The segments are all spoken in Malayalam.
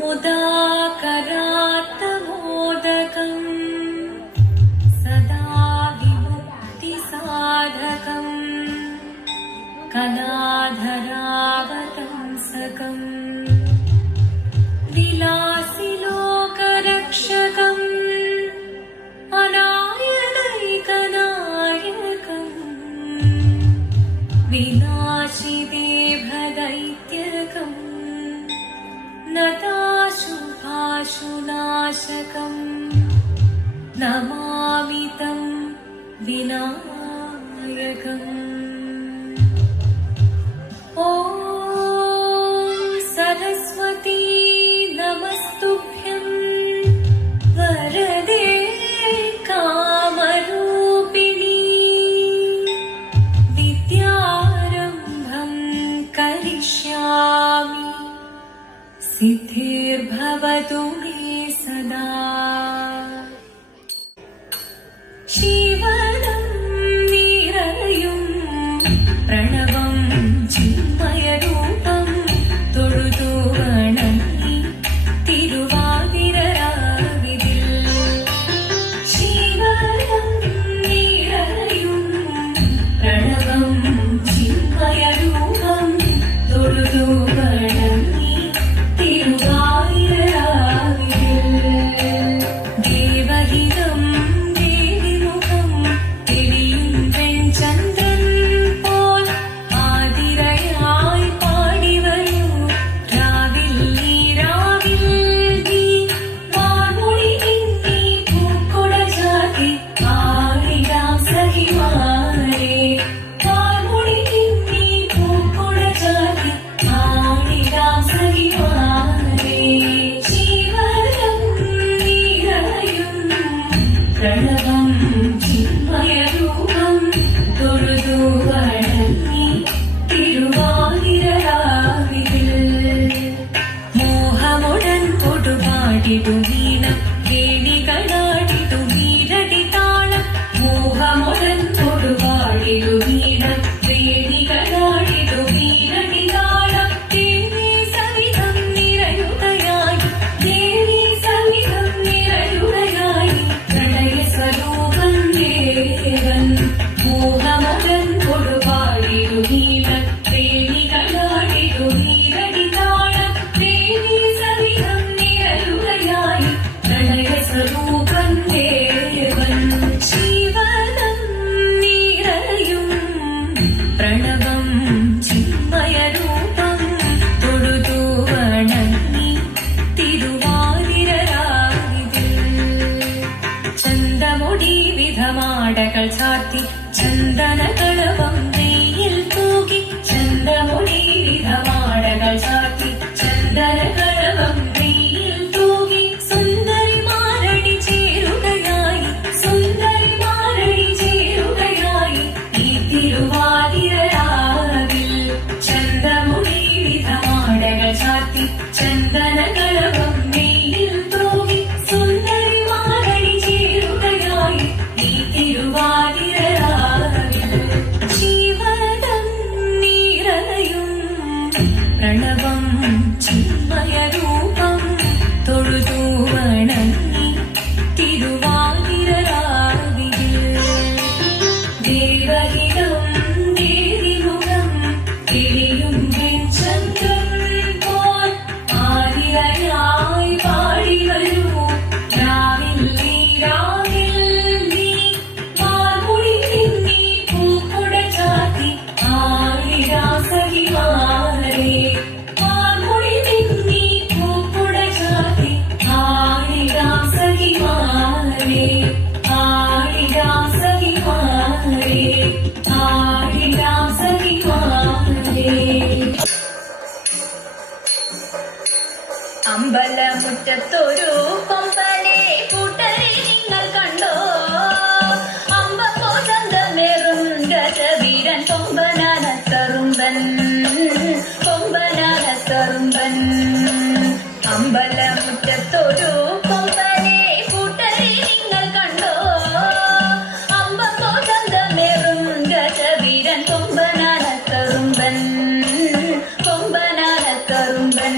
मुदाकरात्तमोदकम् सदा विमुक्तिसाधकम् कलाधरावतंसकम् विलासिलोकरक्षकम् अनायदैकनायकम् विनाशिदेभदैत्यकम् नताशुभाशुनाशकम् नमामि तं विनायकम्। ॐ सरस्वती नमस्तुभ्यं वरदे कामरूपिणी विद्यारम्भं करिष्यामि सिद्धिर्भवतु मे सदा। शिवनं निरयुं प्रणवं चिन्मयरूपं തൊഴുതു വണങ്ങി തിരുവാതിരരാവിതിൽ ശിവനം നിറയും പ്രണവം ചിന്മയരൂപം തൊഴുതു വണങ്ങി തിരുവാതിരരാവിതിൽ ദേവഹിതം ദേവിമുഖം തെളിയും വെൺചന്ദ്രൻ പോൽ ആതിരയായി പാടി വരൂ രാവിൽ നീ രാവിൽ നീ വാൻമൊഴി നീ പൂക്കുട ചാത്തി ആടിടാം സഖിമാരെ വാൻമൊഴി നീ പൂക്കുട ചാത്തി ആടിടാം സഖിമാരെ ശിവനം നിറയും പ്രണവം ചിന്മയരൂപം തൊഴുതു വണങ്ങി തിരുവാതിരരാവിതിൽ മോഹമുടൻ കൊടുപാടിടു വീണം കേണികളാടിടു വീരടി താളം മോഹമുടൻ കൊടുപാടിടു വീണം കേണികളാടിടു വീരടി താളം ദേവി സവിധം നിറയുകയായി ദേവി സവിധം നിറയുകയായി പ്രണയ സ്വരൂപം ദേവൻ മോഹമുടൻ കൊടുപാടിടു വീണം കേണികളാടിടു വീരടി താളം ദേവി സവിധം നിറയുകയായി പ്രണയ സ്വരൂപം ദേവൻ ശിവനം നിറയും പ്രണവം ചിന്മയരൂപം തൊഴുതു വണങ്ങി തിരുവാതിരരാവിതിൽ ചന്തമുടി വിധമാടകൾ ചാർത്തി ചന്ദനകളവം നെയ്യിൽ തൂകി ചന്തമുടി വിധമാടകൾ ചാർത്തി ചന്ദനകളവം നെയ്യിൽ തൂകി സുന്ദരിമാരടി ചേരുകയായി സുന്ദരിമാരടി ചേരുകയായി ഈ തിരുവാതിരരാവിൽ ചന്തമുടി വിധമാടകൾ ചാർത്തി ചന്ദനകളവം നെയ്യിൽ തൂകി സുന്ദരിമാരടി ചേരുകയായി ഈ തിരുവാതിരരാവിൽ ശിവനം നിറയും പ്രണവം ചിന്മയരൂപം തൊഴുതു വണങ്ങി തിരുവാതിരരാവിതിൽ ദേവഹിതം ദേവിമുഖം തെളിയും വെൺചന്ദ്രൻ പോൽ ആതിരയായി പാടി വരൂ രാവിൽ നീ രാവിൽ നീ വാൻമൊഴി നീ പൂക്കുട ചാത്തി ആടിടാം സഖിമാരെ വാൻമൊഴി നീ പൂക്കുട ചാത്തി ആടിടാം സഖിമാരെ ആടിടാം സഖിമാരെ ആടിടാം സഖിമാരെ അമ്പലമുറ്റത്തൊരു കൊമ്പനെ കൂട്ടരെ നിങ്ങൾ കണ്ടോ അമ്പപ്പോ ചന്തമേറും ഗജവീരൻ കൊമ്പനാനത്തറുമ്പൻ കൊമ്പനാനത്തറുമ്പൻ അമ്പലമുറ്റത്തൊരു കൊമ്പനെ കൂട്ടരെ നിങ്ങൾ കണ്ടോ അമ്പപ്പോ ചന്തമേറും ഗജവീരൻ കൊമ്പനാനത്തറുമ്പൻ കൊമ്പനാനത്തറുമ്പൻ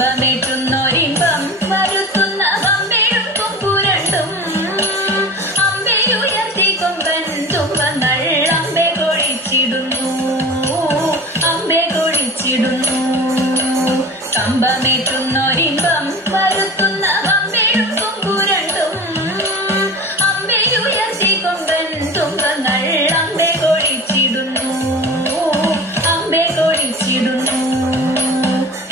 കമ്പമേറ്റുന്നൊരിമ്പം വരുത്തുന്ന വമ്പേഴും കൊമ്പുരണ്ടും അമ്പയുയർത്തി കൊമ്പൻ തുമ്പങ്ങൾ അമ്പെ കൊഴിച്ചിടുന്നു കമ്പമേറ്റുന്നൊരിമ്പം വരുത്തുന്ന വമ്പേഴും കൊമ്പുരണ്ടും അമ്പയുയർത്തി കൊമ്പൻ തുമ്പങ്ങൾ അമ്പെ കൊഴിച്ചിടുന്നു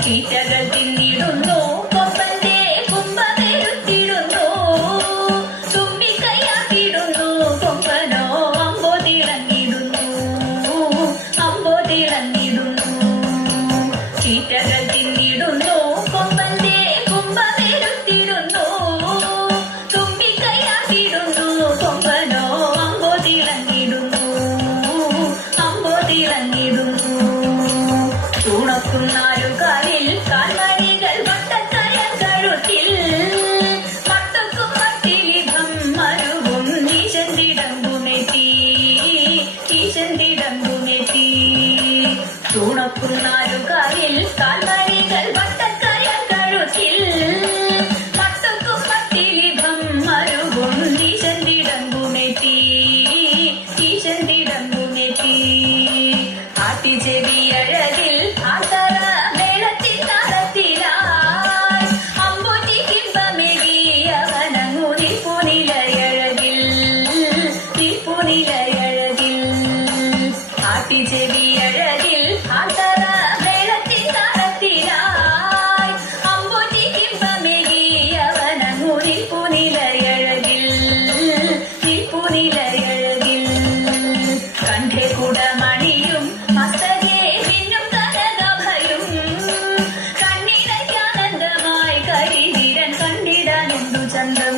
ചീറ്റകൾ തിന്നിടുന്നു കൊമ്പന്റെ കുമ്പമെരുത്തിടുന്നു തുമ്പിക്കൈയാക്കിടുന്നു കൊമ്പനോ അമ്പോ തിളങ്ങിടുന്നു ചീറ്റകൾ തിന്നിടുന്നു കൊമ്പന്റെ കുമ്പമെരുത്തിടുന്നു തുമ്പിക്കൈയാക്കിടുന്നു കൊമ്പനോ അമ്പോ തിളങ്ങിടുന്നു തുണക്കും നാലുകാലിൽ കാൽമണികൾ വട്ടക്കര കഴുത്തിൽ മട്ടക്കും മട്ടിലിഭം മരുവും ഈശന്തിടമ്പുമെത്തി തുണക്കും നാലുകാലിൽ കാൽമണികൾ വട്ടക്കര കഴുത്തിൽ മട്ടക്കും മട്ടിലിഭം മരുവും ഈശന്തിടമ്പുമെത്തി ആട്ടിച്ചെവിയഴകിൽ ആത്തറ മേളത്തിൻ താളത്തിലായി അമ്പൂറ്റി കിമ്പമെകിയവനങ്ങു നിൽപ്പുനിലയഴകിൽ ആട്ടിച്ചെവിയഴകിൽ ആത്തറ മേളത്തിൻ താളത്തിലായി അമ്പൂറ്റി കിമ്പമെകിയവനങ്ങു നിൽപ്പുനിലയഴകിൽ കണ്ഠേ കുടമണിയും മസ്തകേ മിന്നും കനകഭയും കണ്ണിനയ്ക്കാനന്ദമായി കരിവീരൻ കണ്ടിടാനെന്തു ചന്തം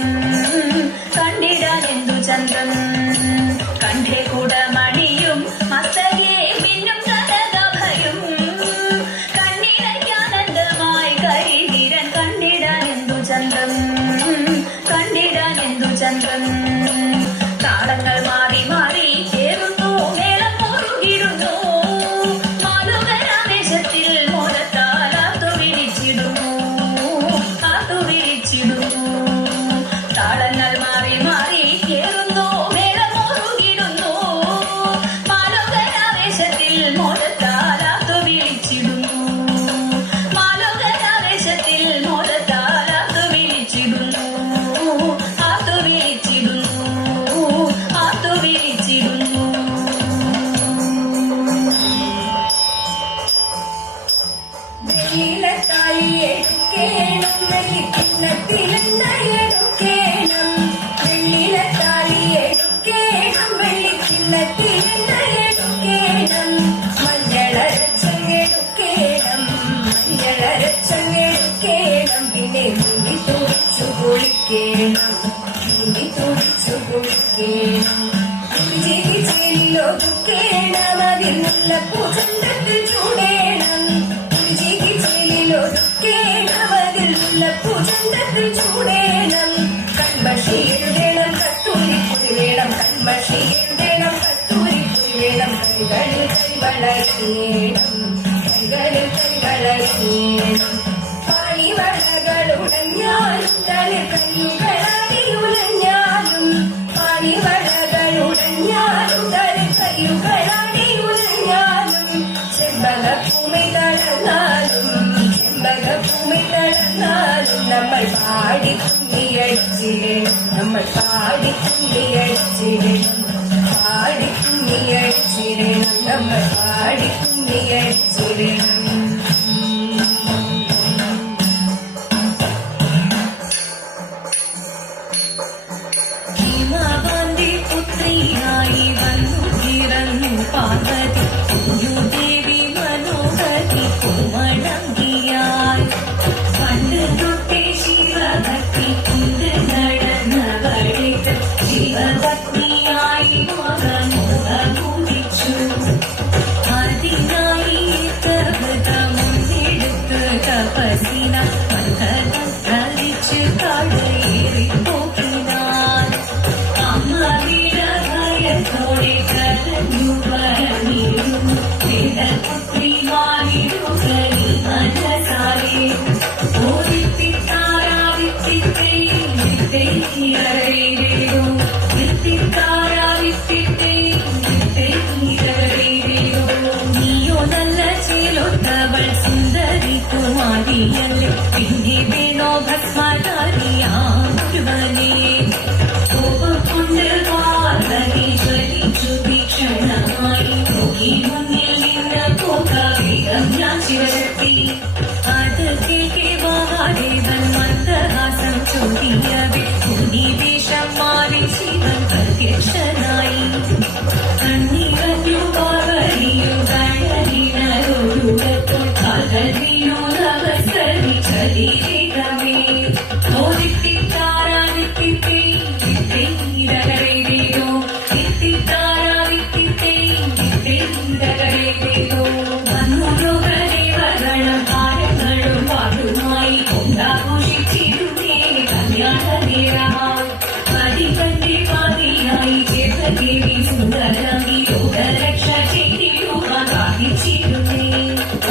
കണ്ഠേ കുടമണിയും മസ്തകേ മിന്നും കനകഭയും കണ്ണിനയ്ക്കാനന്ദമായി കരിവീരൻ കണ്ടിടാനെന്തു ചന്തം താളങ്ങൾ മാറി മാറി ചേരുന്നു മേളം മുറുകിടുന്നു മാലുകരാവേശത്തിൽ മോദത്താൽ ആർത്തുവിളിച്ചിടുന്നു താളങ്ങൾ മാറി മാറി ചേരുന്നു മേളം മുറുകിടുന്നു മാലുകരാവേശത്തിൽ മോദത്താൽ ആർത്തുവിളിച്ചിടുന്നു നമ്മൾ പാടി ഹിമവന്തി പുത്രിയായി വന്നു പിറന്നു പാർവതി ദേവി മനോഹരി കോമളങ്കിയായി പണ്ട് തൊട്ടേ ശിവഭക്തി കൊണ്ട് നടന്നവളിത് ശിവപത്നിയായി മുഖമുദിച്ചു അതിനായി മുന്നെടുത്ത് തപസിന ധരിച്ച് കടയേറി പോക്കിനാൻ അമ്മ വീരഭയത്തോടെ കരഞ്ഞു പറഞ്ഞിരുന്നു പുത്രിമാരിടുകനി മനസാലേ ചൊരിയല്ലേ പിന്നെ വേണോ ഭസ്മധാരിയാകുവനേ കോപം കൊണ്ട് വാർത്തനെ ജ്വലിച്ചു ഭീഷണമായി നോക്കി മുന്നിൽ നിന്ന് പോകാവേഗം ഞാൻ ശിവശക്തി അത് കേൾക്കെ മഹാദേവൻ മന്ദഹാസം ചൊരിയവേ മുനിവേഷം മാറി ശിവൻ പ്രത്യക്ഷനായി കണ്ണീരഞ്ഞു പാർവതിയും കണ്ണലിനോടുടപ്പോൾ കൽവിനോടവസരി ചലിരേകമേ ഓദിത്തിത്താരാദിത്തിത്തേ വിത്തൈരകരേതോ വിത്തിത്താരാദിത്തിത്തേ വിത്തൈരകരേതോ വന്നുലോകദേവഗണം ഭാരങ്ങളും വാക്കുമായി കൊണ്ടാഘോഷിച്ചിരുന്നേ കല്യാണനേരമായി പതിതന്റെ പാതിയായി ചേതദേവി സുന്ദരമി ലോകരക്ഷ ചെയ്തിടുവാൻ പ്രാർത്ഥിച്ചിരുന്നേ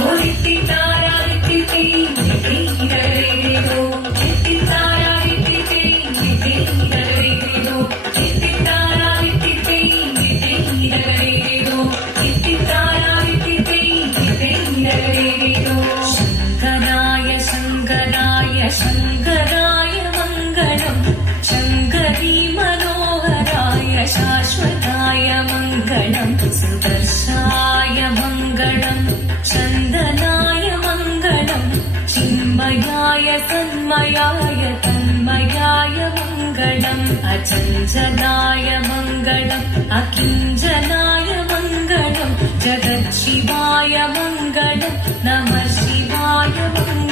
ഓദിത്തിത്താരാദിത്തിത്തേ വിത്തൈരകരേതോ വിത്തിത്താരാദിത്തിത്തേ വിത്തൈരകരേതോ വിത്തിത്താരാദിത്തിത്തേ വിത്തൈരകരേതോ വിത്തിത്താരാദിത്തിത്തേ വിത്തൈരകരേതോ ശങ്കരായ ശങ്കരായ ശങ്കരായ മംഗളം ശങ്കരീ മനോഹരായ ശാശ്വതായ മംഗളം സുദർശായ മംഗളം ചന്ദനായ മംഗളം ചിന്മയായ തന്മയായ തന്മയായ മംഗളം അചഞ്ചലായ മംഗളം അകിഞ്ചനായ മംഗളം ജഗത് ശിവായ മംഗളം നമഃ ശിവായ മംഗളം